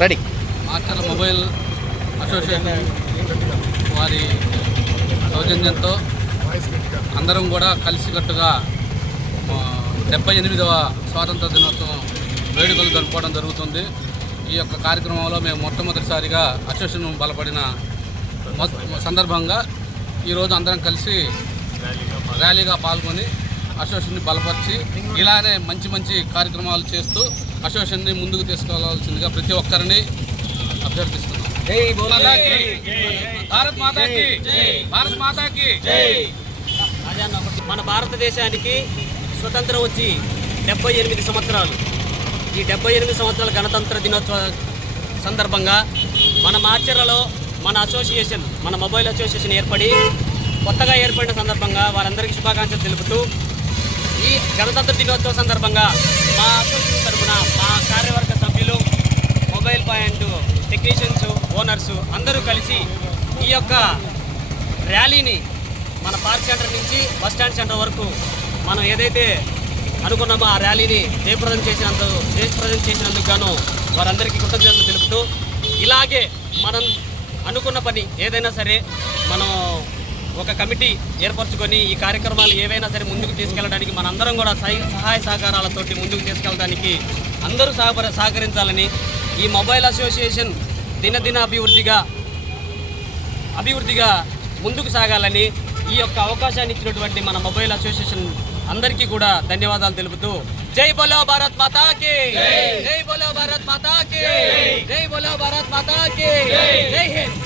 Ready. Macherla mobile association వారి సౌజన్యంతో అందరం కూడా కలిసికట్టుగా 78వ స్వాతంత్ర దినోత్సవం వేడుకలు జరుపుకోవడం జరుగుతుంది. ఈ యొక్క కార్యక్రమంలో మేము మొట్టమొదటిసారిగా అసోసియేషన్ బలపడిన సందర్భంగా ఈరోజు అందరం కలిసి ర్యాలీగా పాల్గొని అసోసియేషన్ని బలపరిచి ఇలానే మంచి మంచి కార్యక్రమాలు చేస్తూ అసోసియేషన్ని ముందుకు తీసుకెళ్లాల్సిందిగా ప్రతి ఒక్కరిని అభ్యర్థిస్తున్నాం. భారత్ మాతాకి భారత్ మాతాకి. మన భారతదేశానికి స్వతంత్రం వచ్చి 78 సంవత్సరాలు. ఈ 78 సంవత్సరాల గణతంత్ర దినోత్సవ సందర్భంగా మన మాచర్లలో మన అసోసియేషన్, మన మొబైల్ అసోసియేషన్ కొత్తగా ఏర్పడిన సందర్భంగా వారందరికీ శుభాకాంక్షలు తెలుపుతూ ఈ గణతంత్ర దినోత్సవ సందర్భంగా మా అసోసియేషన్ తరఫున మా కార్యవర్గ సభ్యులు, మొబైల్ పాయింట్ టెక్నీషియన్స్, ఓనర్స్ అందరూ కలిసి ఈ యొక్క ర్యాలీని మన పార్క్ సెంటర్ నుంచి బస్ స్టాండ్ సెంటర్ వరకు మనం ఏదైతే అనుకున్నామో ఆ ర్యాలీని జయప్రదం చేసినందుకు గాను వారందరికీ కృతజ్ఞతలు తెలుపుతూ, ఇలాగే మనం అనుకున్న పని ఏదైనా సరే మనం ఒక కమిటీ ఏర్పరచుకొని ఈ కార్యక్రమాలు ఏవైనా సరే ముందుకు తీసుకెళ్ళడానికి మనందరం కూడా సహాయ సహకారాలతోటి ముందుకు తీసుకెళ్ళడానికి అందరూ సహకరించాలని, ఈ మొబైల్ అసోసియేషన్ దినదిన అభివృద్ధిగా ముందుకు సాగాలని ఈ యొక్క అవకాశాన్ని ఇచ్చినటువంటి మన మొబైల్ అసోసియేషన్ అందరికీ కూడా ధన్యవాదాలు తెలుపుతూ జై బోలో భారత్ మాతాకి, జై బోలో భారత్ మాతాకి, జై బోలో భారత్ మాతాకి, జై హింద్.